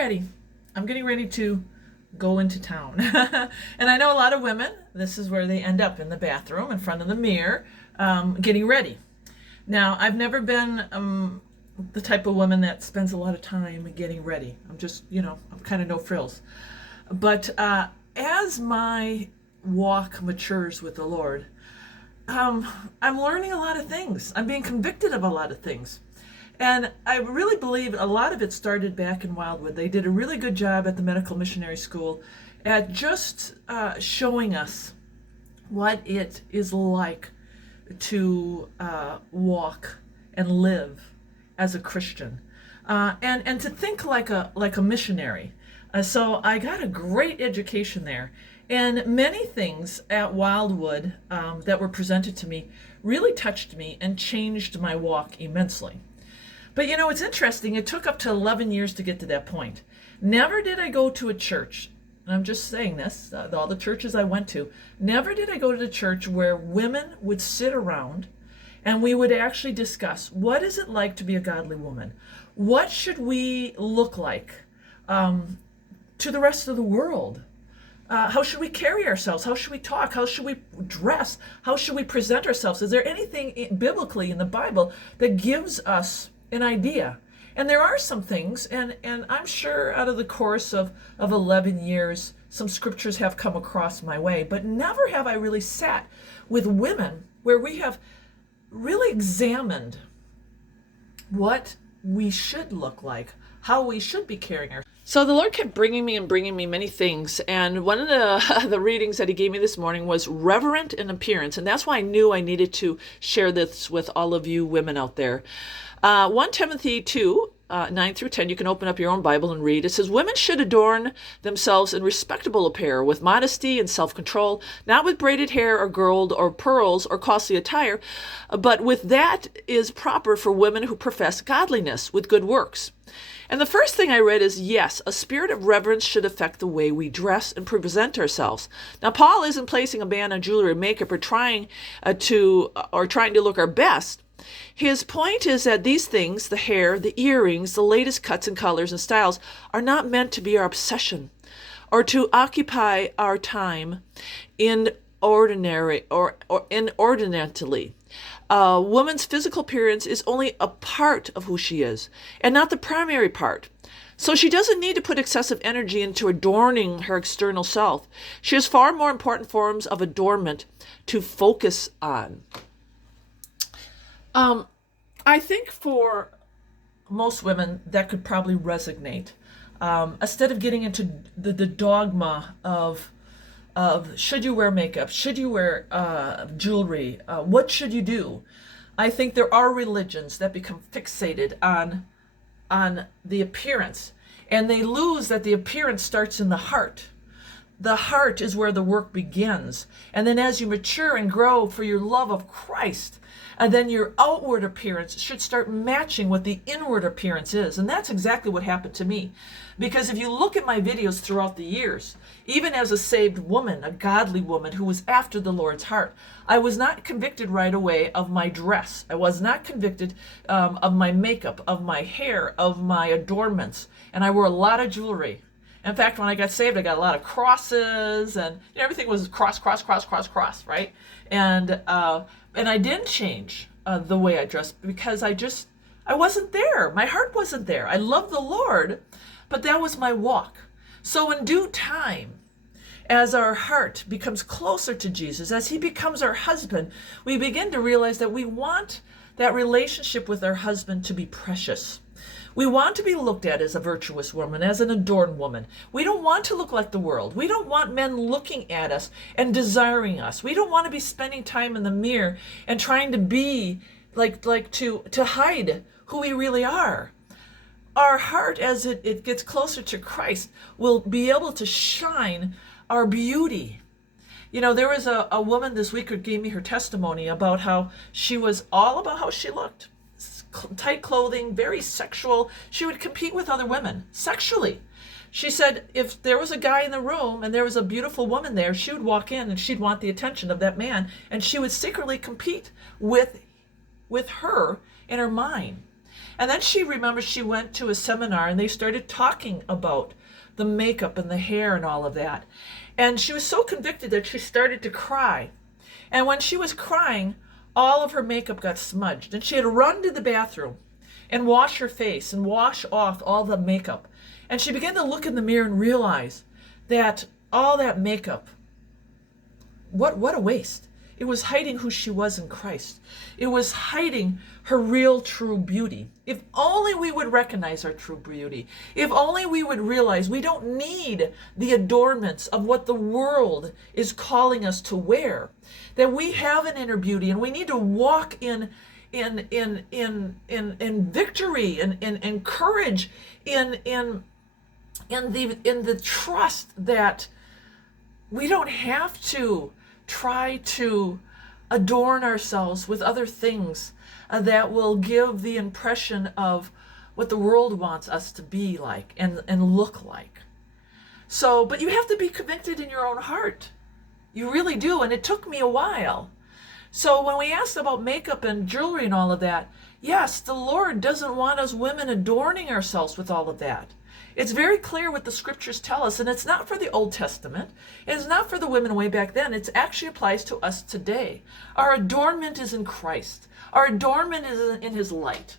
ready. I'm getting ready to go into town. And I know a lot of women, this is where they end up, in the bathroom in front of the mirror, getting ready. Now, I've never been the type of woman that spends a lot of time getting ready. I'm just, I'm kind of no frills. But as my walk matures with the Lord, I'm learning a lot of things. I'm being convicted of a lot of things. And I really believe a lot of it started back in Wildwood. They did a really good job at the Medical Missionary School at just showing us what it is like to walk and live as a Christian, and to think like a missionary. So I got a great education there. And many things at Wildwood that were presented to me really touched me and changed my walk immensely. But it's interesting, it took up to 11 years to get to that point. Never did I go to a church, and I'm just saying this, all the churches I went to, never did I go to the church where women would sit around and we would actually discuss, what is it like to be a godly woman? What should we look like to the rest of the world? How should we carry ourselves? How should we talk? How should we dress? How should we present ourselves? Is there anything biblically in the Bible that gives us an idea? And there are some things, and I'm sure out of the course of 11 years, some scriptures have come across my way, but never have I really sat with women where we have really examined what we should look like, how we should be carrying ourselves. So the Lord kept bringing me many things, and one of the readings that he gave me this morning was reverent in appearance, and that's why I knew I needed to share this with all of you women out there. 1 Timothy 2, 9 through 10, you can open up your own Bible and read. It says, women should adorn themselves in respectable apparel, with modesty and self-control, not with braided hair or gold or pearls or costly attire, but with that is proper for women who profess godliness with good works. And the first thing I read is, yes, a spirit of reverence should affect the way we dress and present ourselves. Now, Paul isn't placing a ban on jewelry or makeup or trying to look our best. His point is that these things, the hair, the earrings, the latest cuts and colors and styles, are not meant to be our obsession or to occupy our time inordinately. A woman's physical appearance is only a part of who she is, and not the primary part. So she doesn't need to put excessive energy into adorning her external self. She has far more important forms of adornment to focus on. I think for most women that could probably resonate. Instead of getting into the dogma of should you wear makeup, should you wear jewelry, what should you do? I think there are religions that become fixated on the appearance, and they lose that the appearance starts in the heart. The heart is where the work begins. And then as you mature and grow for your love of Christ, and then your outward appearance should start matching what the inward appearance is. And that's exactly what happened to me. Because if you look at my videos throughout the years, even as a saved woman, a godly woman who was after the Lord's heart, I was not convicted right away of my dress. I was not convicted of my makeup, of my hair, of my adornments. And I wore a lot of jewelry. In fact, when I got saved, I got a lot of crosses, and everything was cross, right? And I didn't change the way I dressed because I wasn't there. My heart wasn't there. I loved the Lord, but that was my walk. So in due time, as our heart becomes closer to Jesus, as he becomes our husband, we begin to realize that we want that relationship with our husband to be precious. We want to be looked at as a virtuous woman, as an adorned woman. We don't want to look like the world. We don't want men looking at us and desiring us. We don't want to be spending time in the mirror and trying to be to hide who we really are. Our heart, as it gets closer to Christ, will be able to shine our beauty. There was a woman this week who gave me her testimony about how she was all about how she looked. Tight clothing, very sexual. She would compete with other women sexually. She said if there was a guy in the room and there was a beautiful woman there, she would walk in and she'd want the attention of that man, and she would secretly compete with her in her mind. And then she remembers she went to a seminar and they started talking about the makeup and the hair and all of that. And she was so convicted that she started to cry. And when she was crying, all of her makeup got smudged. And she had to run to the bathroom and wash her face and wash off all the makeup. And she began to look in the mirror and realize that all that makeup, what a waste. It was hiding who she was in Christ. It was hiding her real, true beauty. If only we would recognize our true beauty. If only we would realize we don't need the adornments of what the world is calling us to wear. That we have an inner beauty and we need to walk in victory and courage, in the trust that we don't have to try to adorn ourselves with other things that will give the impression of what the world wants us to be like and look like. So, but you have to be convicted in your own heart. You really do, and it took me a while. So when we asked about makeup and jewelry and all of that, yes, the Lord doesn't want us women adorning ourselves with all of that. It's very clear what the scriptures tell us, and it's not for the Old Testament. It's not for the women way back then. It actually applies to us today. Our adornment is in Christ. Our adornment is in his light.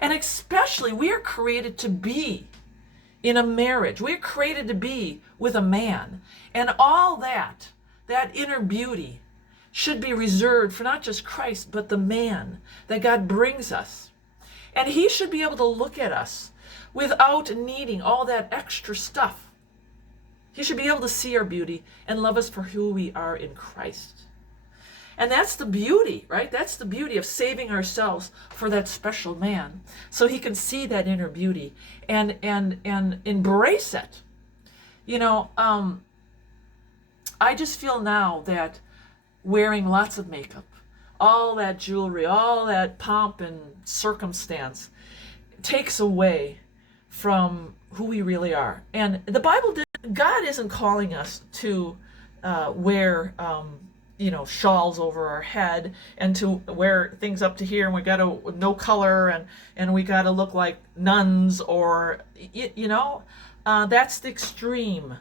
And especially, we are created to be in a marriage. We are created to be with a man. And all that inner beauty, should be reserved for not just Christ, but the man that God brings us. And he should be able to look at us without needing all that extra stuff. He should be able to see our beauty and love us for who we are in Christ. And that's the beauty, right? That's the beauty of saving ourselves for that special man, so he can see that inner beauty and embrace it. You know, I just feel now that wearing lots of makeup, all that jewelry, all that pomp and circumstance takes away from who we really are. And the Bible God isn't calling us to wear shawls over our head and to wear things up to here, and we got to no color, and we got to look like nuns, or that's the extreme.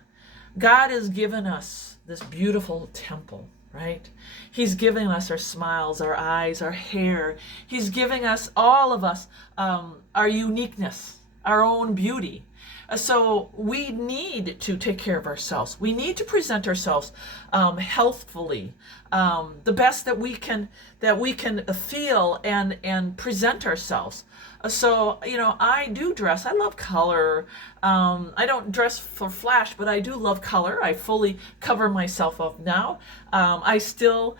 God has given us this beautiful temple, right? He's giving us our smiles, our eyes, our hair. He's giving us, all of us, our uniqueness, our own beauty. So we need to take care of ourselves. We need to present ourselves healthfully, the best that we can feel and present ourselves. So, I do dress. I love color. I don't dress for flash, but I do love color. I fully cover myself up now. I still,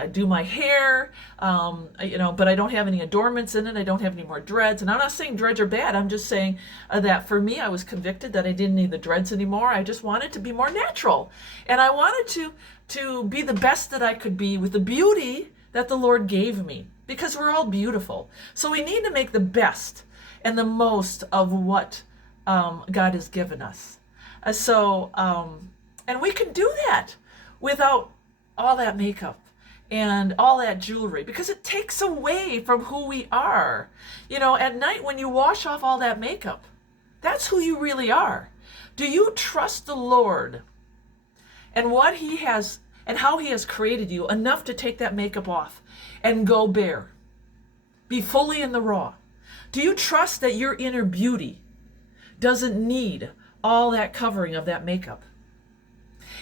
I do my hair, but I don't have any adornments in it. I don't have any more dreads. And I'm not saying dreads are bad. I'm just saying that for me, I was convicted that I didn't need the dreads anymore. I just wanted to be more natural. And I wanted to be the best that I could be with the beauty that the Lord gave me, because we're all beautiful. So we need to make the best and the most of what God has given us. And we can do that without all that makeup and all that jewelry, because it takes away from who we are. At night when you wash off all that makeup, that's who you really are. Do you trust the Lord and what he has and how he has created you enough to take that makeup off and go bare? Be fully in the raw. Do you trust that your inner beauty doesn't need all that covering of that makeup?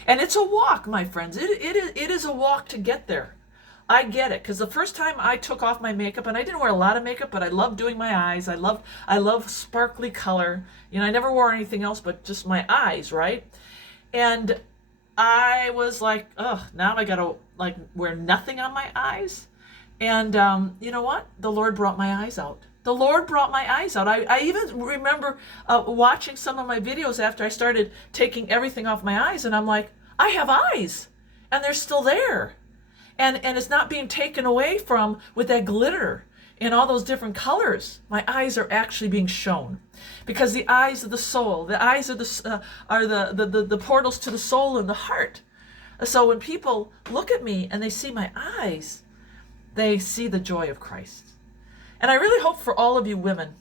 And it's a walk, my friends. It is a walk to get there. I get it, because the first time I took off my makeup, and I didn't wear a lot of makeup, but I love doing my eyes. I love sparkly color. I never wore anything else but just my eyes, right? And I was like, now I gotta wear nothing on my eyes. And you know what? The Lord brought my eyes out. The Lord brought my eyes out. I even remember watching some of my videos after I started taking everything off my eyes, and I'm like, I have eyes, and they're still there. And it's not being taken away from with that glitter and all those different colors. My eyes are actually being shown, because the eyes of the soul, the eyes of are the portals to the soul and the heart. So when people look at me and they see my eyes, they see the joy of Christ. And I really hope for all of you women,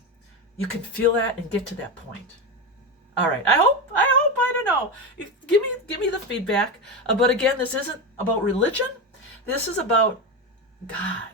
you can feel that and get to that point. All right. I hope, I don't know. Give me the feedback. But again, this isn't about religion. This is about God.